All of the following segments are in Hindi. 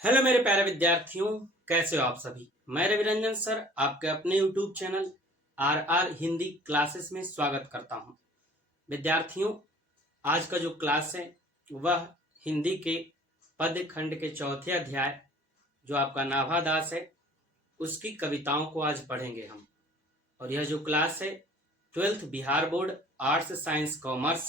हेलो मेरे प्यारे विद्यार्थियों, कैसे हो आप सभी। मैं रवि रंजन सर आपके अपने YouTube channel R R Hindi classes में स्वागत करता हूं। विद्यार्थियों, आज का जो क्लास है वह हिंदी के पद्य खंड के चौथे अध्याय जो आपका नाभादास है उसकी कविताओं को आज पढ़ेंगे हम। और यह जो क्लास है 12th Bihar board arts science commerce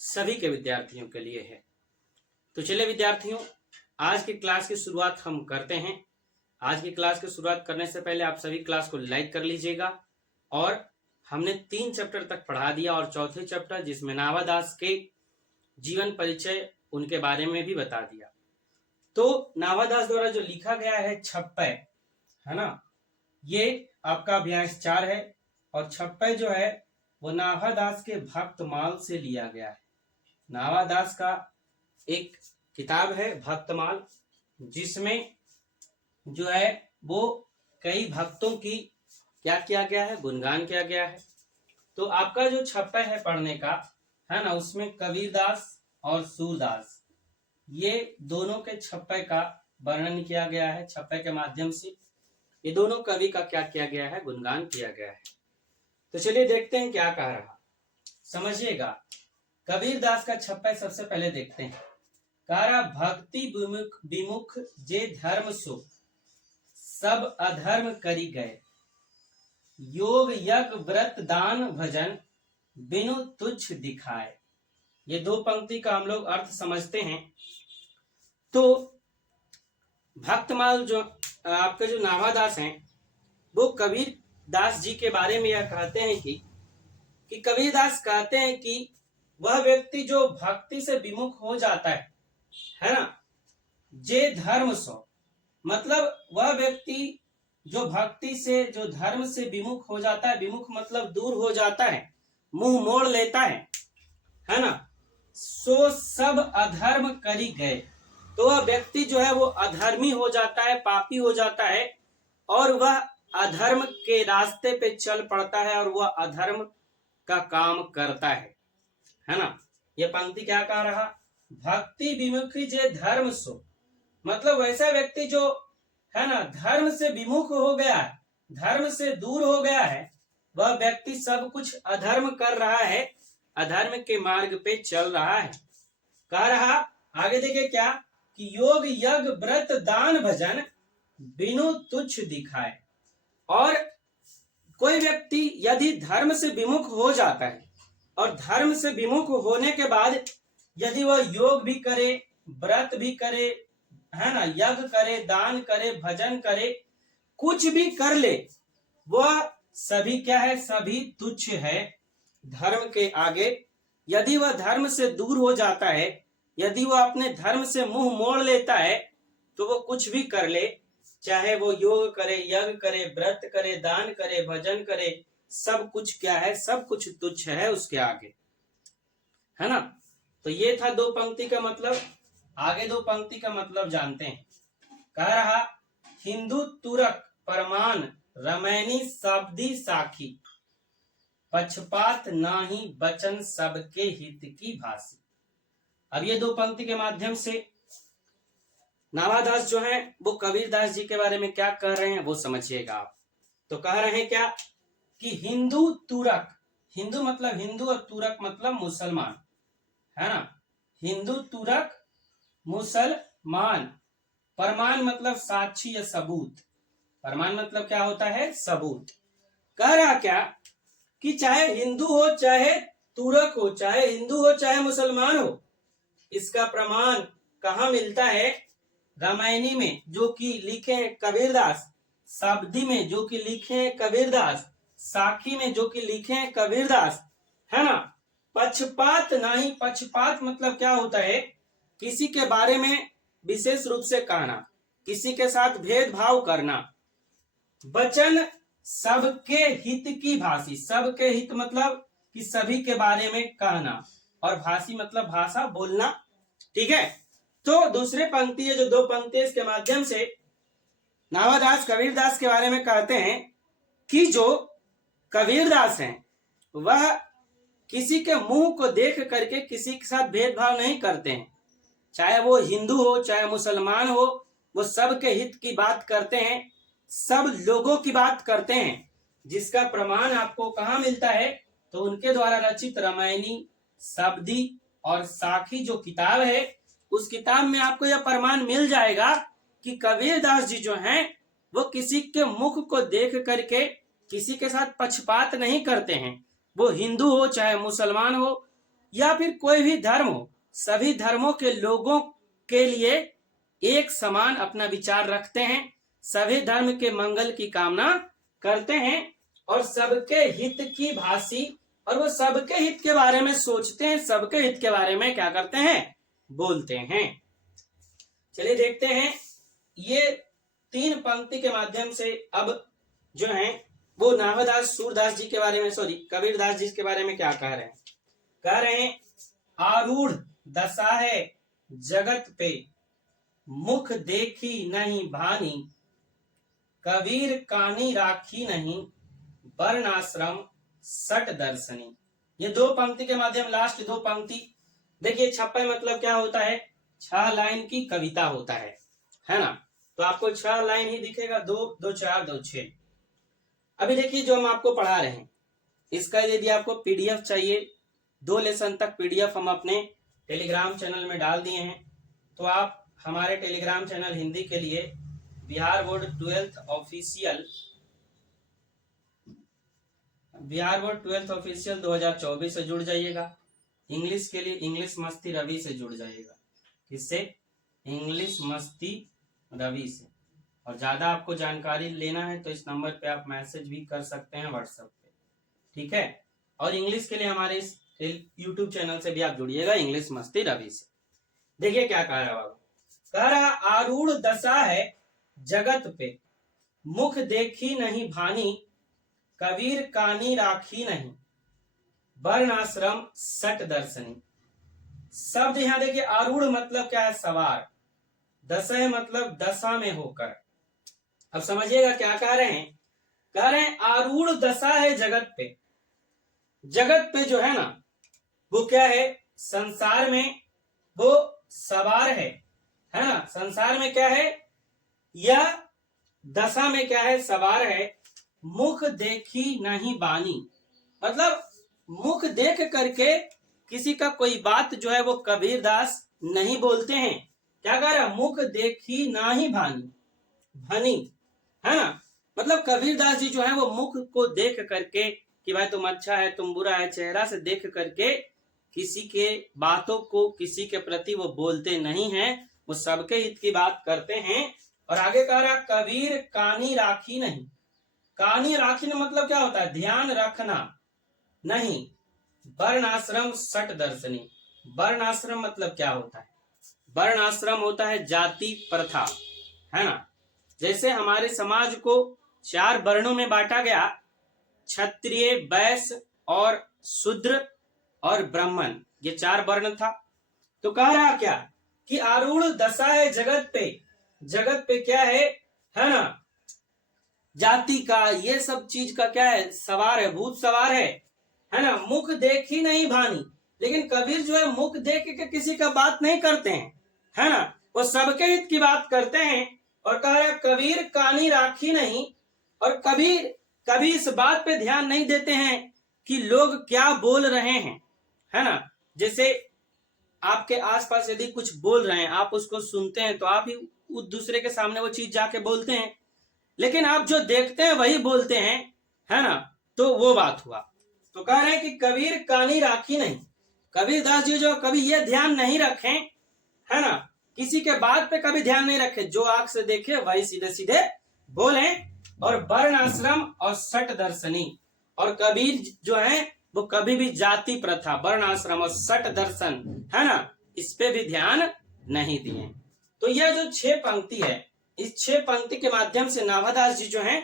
सभी के विद्यार्थियों के लिए है। तो चलिए विद्यार्थियों, आज की क्लास की शुरुआत हम करते हैं। आज की क्लास की शुरुआत करने से पहले आप सभी क्लास को लाइक कर लीजिएगा। और हमने 3 चैप्टर तक पढ़ा दिया और चौथे चैप्टर जिसमें नाभादास के जीवन परिचय उनके बारे में भी बता दिया। तो नाभादास द्वारा जो लिखा गया है छप्पै, है ना, ये आपका अभ्यास 4 है। और छप्पै जो है वो नाभादास के भक्तमाल से लिया गया है। नाभादास का एक किताब है भक्तमाल, जिसमें जो है वो कई भक्तों की क्या किया गया है, गुणगान किया गया है। तो आपका जो छप्पा है पढ़ने का, है ना, उसमें कबीरदास और सूरदास ये दोनों के छप्पे का वर्णन किया गया है। छप्पे के माध्यम से ये दोनों कवि का क्या किया गया है, गुणगान किया गया है। तो चलिए देखते हैं क्या कह रहा, समझिएगा। कबीरदास का छप्पा सबसे पहले देखते हैं। कारा भक्ति विमुख विमुख जे धर्म सो सब अधर्म करी गए, योग यज्ञ व्रत दान भजन बिनु तुच्छ दिखाए। ये 2 पंक्ति का हम लोग अर्थ समझते हैं। तो भक्तमाल जो आपके जो नाभादास हैं वो कबीर दास जी के बारे में यह कहते हैं कि कबीरदास कहते हैं कि वह व्यक्ति जो भक्ति से विमुख हो जाता है ना, जे धर्म सो, मतलब वह व्यक्ति जो भक्ति से, जो धर्म से विमुख हो जाता है, विमुख मतलब दूर हो जाता है, मुंह मोड़ लेता है ना, सो सब अधर्म करी गए। तो वह व्यक्ति जो है वो अधर्मी हो जाता है, पापी हो जाता है और वह अधर्म के रास्ते पे चल पड़ता है और वह अधर्म का काम करता है ना। यह पंक्ति क्या कह रहा, भक्ति विमुखी जे धर्म सो, मतलब वैसा व्यक्ति जो है ना धर्म से विमुख हो गया है, धर्म से दूर हो गया है, वह व्यक्ति सब कुछ अधर्म कर रहा है, अधर्म के मार्ग पे चल रहा है। कह रहा आगे देखिए क्या कि योग यज्ञ व्रत दान भजन बिनु तुच्छ दिखाए। और कोई व्यक्ति यदि धर्म से विमुख हो जाता है और धर्म से विमुख होने के बाद यदि वह योग भी करे, व्रत भी करे, है ना, यज्ञ करे, दान करे, भजन करे, कुछ भी कर ले, वह सभी क्या है, सभी तुच्छ है धर्म के आगे। यदि वह धर्म से दूर हो जाता है, यदि वह अपने धर्म से मुंह मोड़ लेता है, तो वो कुछ भी कर ले, चाहे वो योग करे, यज्ञ करे, व्रत करे, दान करे, भजन करे, सब कुछ क्या है, सब कुछ तुच्छ है उसके आगे, है ना। तो ये था 2 पंक्ति का मतलब। आगे 2 पंक्ति का मतलब जानते हैं। कह रहा हिंदू तुरक परमान रमैनी शब्दी साखी, पक्षपात नाही बचन सबके हित की भाषी। अब ये 2 पंक्ति के माध्यम से नाभादास जो है वो कबीरदास जी के बारे में क्या कह रहे हैं वो समझिएगा आप। तो कह रहे हैं क्या कि हिंदू तुरक, हिंदू मतलब हिंदू और तुरक मतलब मुसलमान, है ना, हिंदू तुरक मुसलमान, प्रमाण मतलब साक्षी या सबूत, प्रमाण मतलब क्या होता है, सबूत। कह रहा क्या कि चाहे हिंदू हो, चाहे तुरक हो, चाहे हिंदू हो, चाहे मुसलमान हो, इसका प्रमाण कहाँ मिलता है, रामायणी में जो कि लिखे हैं कबीरदास, शब्दी में जो कि लिखे हैं कबीरदास, साखी में जो कि लिखे हैं कबीरदास, है ना। पक्षपात नहीं, पक्षपात मतलब क्या होता है, किसी के बारे में विशेष रूप से कहना, किसी के साथ भेदभाव करना। वचन सबके हित की भाषी, सबके हित मतलब कि सभी के बारे में कहना, और भाषी मतलब भाषा बोलना, ठीक है। तो दूसरे पंक्ति है जो 2 पंक्ति है, इसके माध्यम से नाभादास कबीरदास के बारे में कहते हैं कि जो कबीरदास हैं वह किसी के मुंह को देख करके किसी के साथ भेदभाव नहीं करते हैं, चाहे वो हिंदू हो, चाहे मुसलमान हो, वो सबके हित की बात करते हैं, सब लोगों की बात करते हैं, जिसका प्रमाण आपको कहाँ मिलता है? तो उनके द्वारा रचित रामायणी, शब्दी और साखी जो किताब है, उस किताब में आपको यह प्रमाण मिल जाएगा कि कबीरदास जी जो हैं वो किसी के मुख को देख करके किसी के साथ पक्षपात नहीं करते हैं। वो हिंदू हो चाहे मुसलमान हो या फिर कोई भी धर्म हो, सभी धर्मों के लोगों के लिए एक समान अपना विचार रखते हैं, सभी धर्म के मंगल की कामना करते हैं और सबके हित की भाषी, और वो सबके हित के बारे में सोचते हैं, सबके हित के बारे में क्या करते हैं? बोलते हैं। चलिए देखते हैं ये 3 पंक्ति के माध्यम से अब जो है वो नाभादास सूरदास जी के बारे में, सॉरी कबीरदास जी के बारे में क्या कह रहे हैं? कह रहे हैं आरूढ़ दशा है जगत पे, मुख देखी नहीं भानी, कबीर कानी राखी नहीं, वर्णाश्रम सट दर्शनी। ये 2 पंक्ति के माध्यम, लास्ट 2 पंक्ति देखिए। छप्पे मतलब क्या होता है? 6 लाइन की कविता होता है ना? तो आपको 6 लाइन ही दिखेगा, 2 2 4 2 6। अभी देखिए जो हम आपको पढ़ा रहे हैं, इसका यदि आपको पीडीएफ चाहिए, 2 लेसन तक पीडीएफ हम अपने टेलीग्राम चैनल में डाल दिए हैं। तो आप हमारे टेलीग्राम चैनल हिंदी के लिए बिहार बोर्ड 12th ऑफिशियल 2024 से जुड़ जाइएगा। इंग्लिश के लिए इंग्लिश मस्ती रवि से जुड़ जाइएगा। किससे? इंग्लिश मस्ती रवि से। और ज्यादा आपको जानकारी लेना है तो इस नंबर पे आप मैसेज भी कर सकते हैं व्हाट्सएप पे, ठीक है? और इंग्लिश के लिए हमारे इस यूट्यूब चैनल से भी आप जुड़िएगा, इंग्लिश मस्ती रवि से। देखिए क्या कह रहा बाबू, कह रहा आरूढ़ दशा है जगत पे, मुख देखी नहीं भानी, कबीर कानी राखी नहीं, वर्णाश्रम सट दर्शनी। शब्द यहाँ देखिए, आरूढ़ मतलब क्या है? सवार। दशा मतलब दशा में होकर। अब समझिएगा क्या कह रहे हैं? कह रहे हैं आरूढ़ दशा है जगत पे। जगत पे जो है ना वो क्या है? संसार में वो सवार है ना? संसार में क्या है? या दशा में क्या है? सवार है। मुख देखी नहीं बानी, मतलब मुख देख करके किसी का कोई बात जो है वो कबीरदास नहीं बोलते हैं। क्या कह रहा? मुख देखी नाही भानी, भनी, है ना? मतलब कबीरदास जी जो है वो मुख को देख करके कि भाई तुम अच्छा है, तुम बुरा है, चेहरा से देख करके किसी के बातों को, किसी के प्रति वो बोलते नहीं हैं, वो सबके हित की बात करते हैं। और आगे कह रहा कबीर कानी राखी नहीं। कानी राखी मतलब क्या होता है? ध्यान रखना नहीं। वर्णाश्रम सट दर्शनी। वर्णाश्रम मतलब क्या होता है? वर्णाश्रम होता है जाति प्रथा, है ना? जैसे हमारे समाज को 4 वर्णों में बांटा गया, क्षत्रिय, वैश्य और शूद्र और ब्राह्मण, ये 4 वर्ण था। तो कह रहा क्या कि आरूढ़ दशा है जगत पे। जगत पे क्या है ना? जाति का, ये सब चीज का क्या है? सवार है, भूत सवार है ना? मुख देखी नहीं भानी। लेकिन कबीर जो है मुख देख के किसी का बात नहीं करते हैं, है ना? वो सबके हित की बात करते हैं। और कह रहा कबीर कानी राखी नहीं, और कबीर कभी इस बात पे ध्यान नहीं देते हैं कि लोग क्या बोल रहे हैं, है ना? जैसे आपके आसपास यदि कुछ बोल रहे हैं, आप उसको सुनते हैं तो आप ही दूसरे के सामने वो चीज जाके बोलते हैं, लेकिन आप जो देखते हैं वही बोलते हैं, है ना? तो वो बात हुआ। तो कह रहे हैं कि कबीर कानी राखी नहीं। कबीरदास जी जो कभी ये ध्यान नहीं रखें, है ना? किसी के बात पे कभी ध्यान नहीं रखे, जो आंख से देखे वही सीधे सीधे बोले। और वर्णाश्रम और सट दर्शनी, और कबीर जो है वो कभी भी जाति प्रथा, वर्णाश्रम और सट दर्शन, है ना, इस पे भी ध्यान नहीं दिए। तो यह जो 6 पंक्ति है, इस 6 पंक्ति के माध्यम से नाभादास जी जो हैं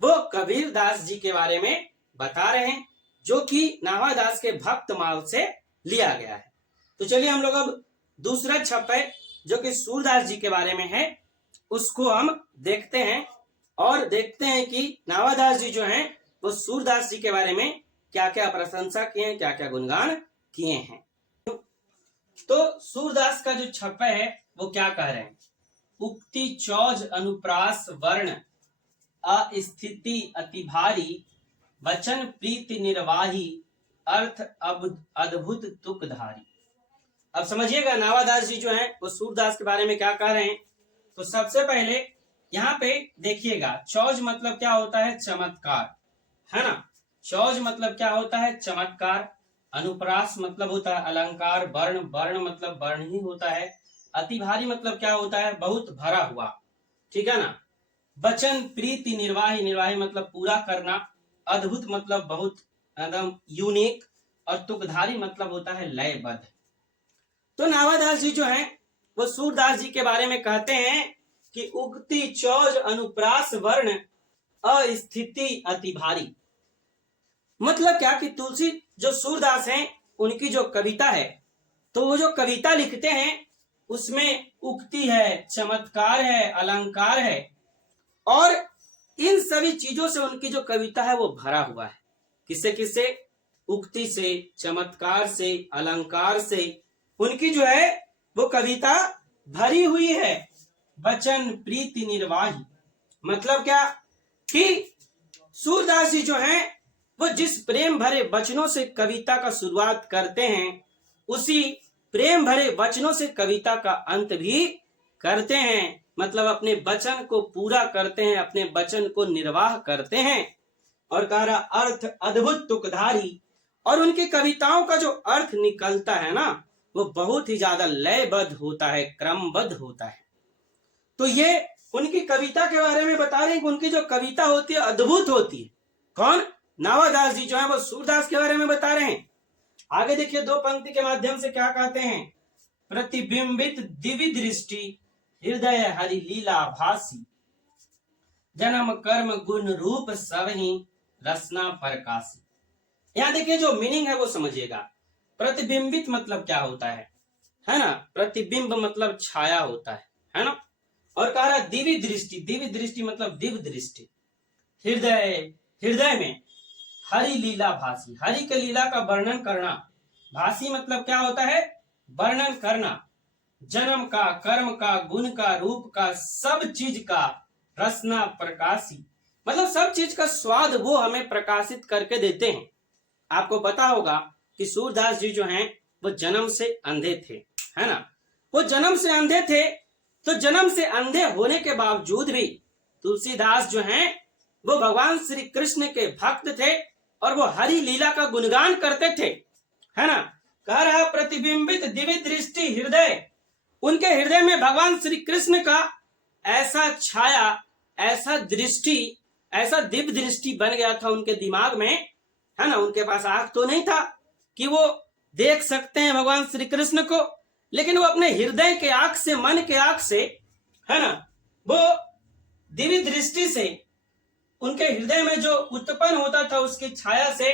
वो कबीरदास जी के बारे में बता रहे हैं, जो कि नाभादास के भक्त माल से लिया गया है। तो चलिए हम लोग अब दूसरा छप्पे जो कि सूरदास जी के बारे में है उसको हम देखते हैं, और देखते हैं कि नाभादास जी जो हैं वो सूरदास जी के बारे में क्या क्या प्रशंसा किए हैं, क्या क्या गुणगान किए हैं। तो सूरदास का जो छप्पा है वो क्या कह रहे हैं? उक्ति चौज अनुप्रास वर्ण अस्थिति अति भारी वचन प्रीति निर्वाही अर्थ अद्भुत तुकधारी। अब समझिएगा नावादास जी जो हैं वो सूरदास के बारे में क्या कह रहे हैं। तो सबसे पहले यहाँ पे देखिएगा, चौज मतलब क्या होता है, चमत्कार, है ना। चौज मतलब क्या होता है, चमत्कार। अनुप्रास मतलब होता है अलंकार। वर्ण, वर्ण मतलब वर्ण ही होता है। अति भारी मतलब क्या होता है, बहुत भरा हुआ, ठीक है ना। वचन प्रीति निर्वाही, निर्वाही मतलब पूरा करना। अद्भुत मतलब बहुत एकदम यूनिक। और तुकधारी मतलब होता है लयबद्ध। तो नावादास जी जो हैं वो सूरदास जी के बारे में कहते हैं कि उक्ति चौज अनुप्रास वर्ण अस्थिति अति भारी। मतलब क्या कि तुलसी जो सूरदास हैं उनकी जो कविता है, तो वो जो कविता लिखते हैं उसमें उक्ति है, चमत्कार है, अलंकार है, और इन सभी चीजों से उनकी जो कविता है वो भरा हुआ है। किससे किससे, उक्ति से, चमत्कार से, अलंकार से उनकी जो है वो कविता भरी हुई है। वचन प्रीति निर्वाही मतलब क्या कि सूरदास जी जो हैं वो जिस प्रेम भरे वचनों से कविता का शुरुआत करते हैं उसी प्रेम भरे वचनों से कविता का अंत भी करते हैं। मतलब अपने वचन को पूरा करते हैं, अपने वचन को निर्वाह करते हैं। और कह रहा अर्थ अद्भुत तुकधारी, और उनकी कविताओं का जो अर्थ निकलता है ना वो बहुत ही ज्यादा लयबद्ध होता है, क्रमबद्ध होता है। तो ये उनकी कविता के बारे में बता रहे हैं कि उनकी जो कविता होती है अद्भुत होती है। कौन, नावादास जी जो है वो सूरदास के बारे में बता रहे हैं। आगे देखिए, दो पंक्ति के माध्यम से क्या कहते हैं। प्रतिबिंबित दिव्य दृष्टि हृदय हरि लीला भासी जन्म कर्म गुण रूप सब ही रसना प्रकाशी। यहाँ देखिए जो मीनिंग है वो समझिएगा। प्रतिबिंबित मतलब क्या होता है ना। प्रतिबिंब मतलब छाया होता है ना। और कह रहा दिव्य दृष्टि, दिव्य दृष्टि मतलब दिव्य दृष्टि। हृदय, हृदय में हरि लीला भासी, हरि के लीला का वर्णन करना। भासी मतलब क्या होता है, वर्णन करना। जन्म का, कर्म का, गुण का, रूप का, सब चीज का रसना प्रकाशी मतलब सब चीज का स्वाद वो हमें प्रकाशित करके देते हैं। आपको पता होगा कि सूरदास जी जो हैं वो जन्म से अंधे थे, है ना। वो जन्म से अंधे थे, तो जन्म से अंधे होने के बावजूद भी तुलसीदास जो हैं वो भगवान श्री कृष्ण के भक्त थे और वो हरि लीला का गुणगान करते थे, है ना। कह रहा प्रतिबिंबित दिव्य दृष्टि हृदय, उनके हृदय में भगवान श्री कृष्ण का ऐसा छाया, ऐसा दृष्टि, ऐसा दिव्य दृष्टि बन गया था उनके दिमाग में, है ना। उनके पास आंख तो नहीं था कि वो देख सकते हैं भगवान श्री कृष्ण को, लेकिन वो अपने हृदय के आंख से, मन के आंख से, है ना, वो दिव्य दृष्टि से उनके हृदय में जो उत्पन्न होता था उसकी छाया से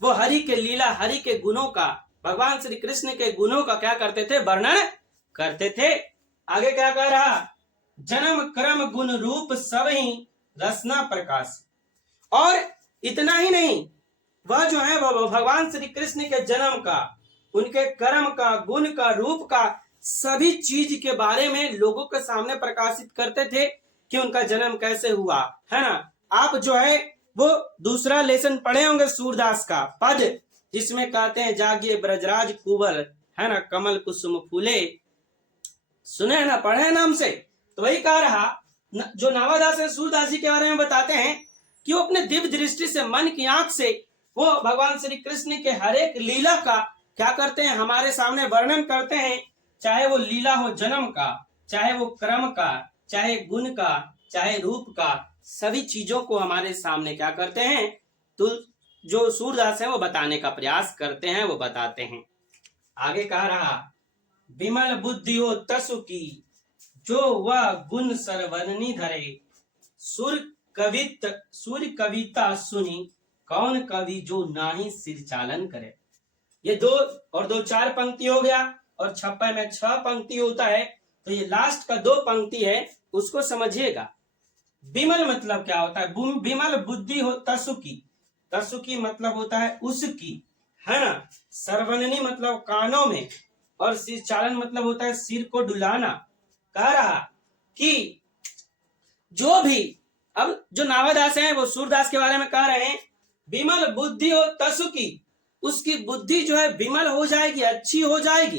वो हरि के लीला, हरि के गुणों का, भगवान श्री कृष्ण के गुणों का क्या करते थे, वर्णन करते थे। आगे क्या कह रहा, जन्म कर्म गुण रूप सब ही रसना प्रकाश। और इतना ही नहीं, वह जो है वो भगवान श्री कृष्ण के जन्म का, उनके कर्म का, गुण का, रूप का, सभी चीज के बारे में लोगों के सामने प्रकाशित करते थे कि उनका जन्म कैसे हुआ, है ना। आप जो है वो दूसरा लेसन पढ़े होंगे सूरदास का पद, जिसमें कहते हैं जागिए ब्रजराज कुंवर, है ना, कमल कुसुम फूले, सुने हैं ना, पढ़े हैं नाम से। तो वही कह रहा, जो नावादास है सूरदास जी के बारे में बताते हैं कि वो अपने दिव्य दृष्टि से, मन की आंख से वो भगवान श्री कृष्ण के हर एक लीला का क्या करते हैं, हमारे सामने वर्णन करते हैं। चाहे वो लीला हो जन्म का, चाहे वो क्रम का, चाहे गुण का, चाहे रूप का, सभी चीजों को हमारे सामने क्या करते हैं, तो जो सूरदास है वो बताने का प्रयास करते हैं, वो बताते हैं। आगे कह रहा, विमल बुद्धि हो तसु की जो वह गुण सरवरनी धरे, सुर कविता सुनी कौन कवि जो नाही सिर चालन करे। ये दो चार पंक्ति हो गया, और छप्पन में 6 पंक्ति होता है। तो ये लास्ट का 2 पंक्ति है, उसको समझिएगा। विमल मतलब क्या होता है, विमल बुद्धि हो तसुकी, तसुकी मतलब होता है उसकी, है ना। सरवननी मतलब कानों में, और सिर चालन मतलब होता है सिर को डुलाना। कह रहा कि जो भी, अब जो नावादास हैं वो सूरदास के बारे में कह रहे हैं, विमल बुद्धि हो तसु की, उसकी बुद्धि जो है विमल हो जाएगी, अच्छी हो जाएगी।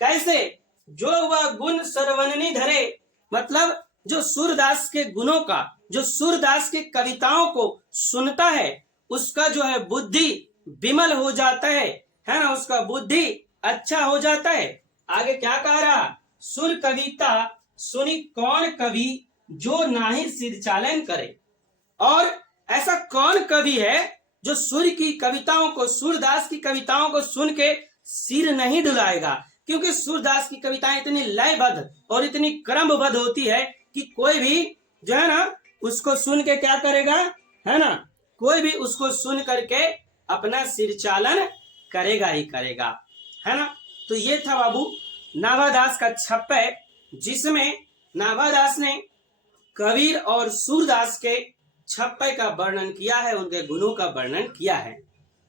कैसे? जो वह गुण सर्वननी धरे, मतलब जो सूरदास के गुणों का, जो सूरदास की कविताओं को सुनता है, उसका जो है बुद्धि विमल हो जाता है ना, उसका बुद्धि अच्छा हो जाता है। आगे क्या कह रहा? सुर कविता सुनी कौन कवि, जो नाही सिर चालन करे। और ऐसा कौन कवि है जो सूर्य की कविताओं को, सूरदास की कविताओं को सुन के सिर नहीं डुलाएगा? क्योंकि सूरदास की कविताएं इतनी लयबद्ध और इतनी क्रमबद्ध होती है कि कोई भी जो है ना उसको सुन के क्या करेगा, है ना, कोई भी उसको सुन करके अपना सिर चालन करेगा ही करेगा, है ना। तो ये था बाबू नाभादास का छप्पय, जिसमें नाभादास ने कबीर और सूरदास के छप्पय का वर्णन किया है, उनके गुणों का वर्णन किया है।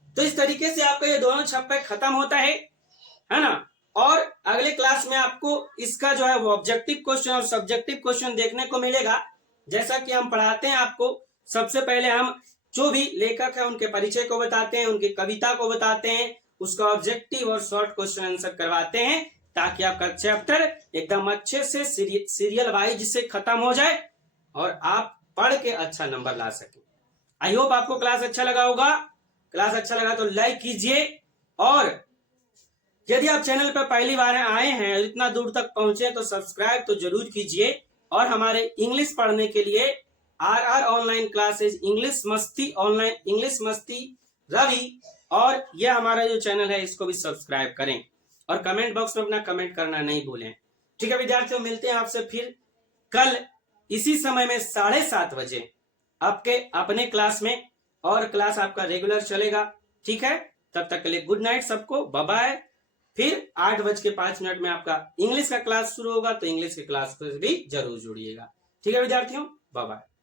तो इस तरीके से आपका ये दोनों छप्पय खत्म होता है ना। और अगले क्लास में आपको इसका जो है वो ऑब्जेक्टिव क्वेश्चन और सब्जेक्टिव क्वेश्चन देखने को मिलेगा। जैसा कि हम पढ़ाते हैं आपको, सबसे पहले हम जो भी लेखक है उनके परिचय को बताते हैं, उनकी कविता को बताते हैं, उसका ऑब्जेक्टिव और शॉर्ट क्वेश्चन आंसर करवाते हैं, ताकि आपका चैप्टर एकदम अच्छे से सीरियल वाइज से खत्म हो जाए और आप पढ़ के अच्छा नंबर ला सके। आई होप आपको क्लास अच्छा लगा होगा। क्लास अच्छा लगा तो लाइक कीजिए, और यदि आप चैनल पर पहली बार आए हैं और इतना दूर तक पहुंचे तो सब्सक्राइब तो जरूर कीजिए। और हमारे इंग्लिश पढ़ने के लिए RR ऑनलाइन क्लासेस, इंग्लिश मस्ती ऑनलाइन, इंग्लिश मस्ती रवि, और यह हमारा जो चैनल है इसको भी सब्सक्राइब करें, और कमेंट बॉक्स में अपना कमेंट करना नहीं भूलें। ठीक है विद्यार्थियों, मिलते हैं आपसे फिर कल इसी समय में 7:30 बजे आपके अपने क्लास में, और क्लास आपका रेगुलर चलेगा। ठीक है, तब तक के लिए गुड नाइट सबको, बाय बाय। फिर 8:05 में आपका इंग्लिश का क्लास शुरू होगा, तो इंग्लिश के क्लास को भी जरूर जुड़िएगा। ठीक है विद्यार्थियों, बाय बाय।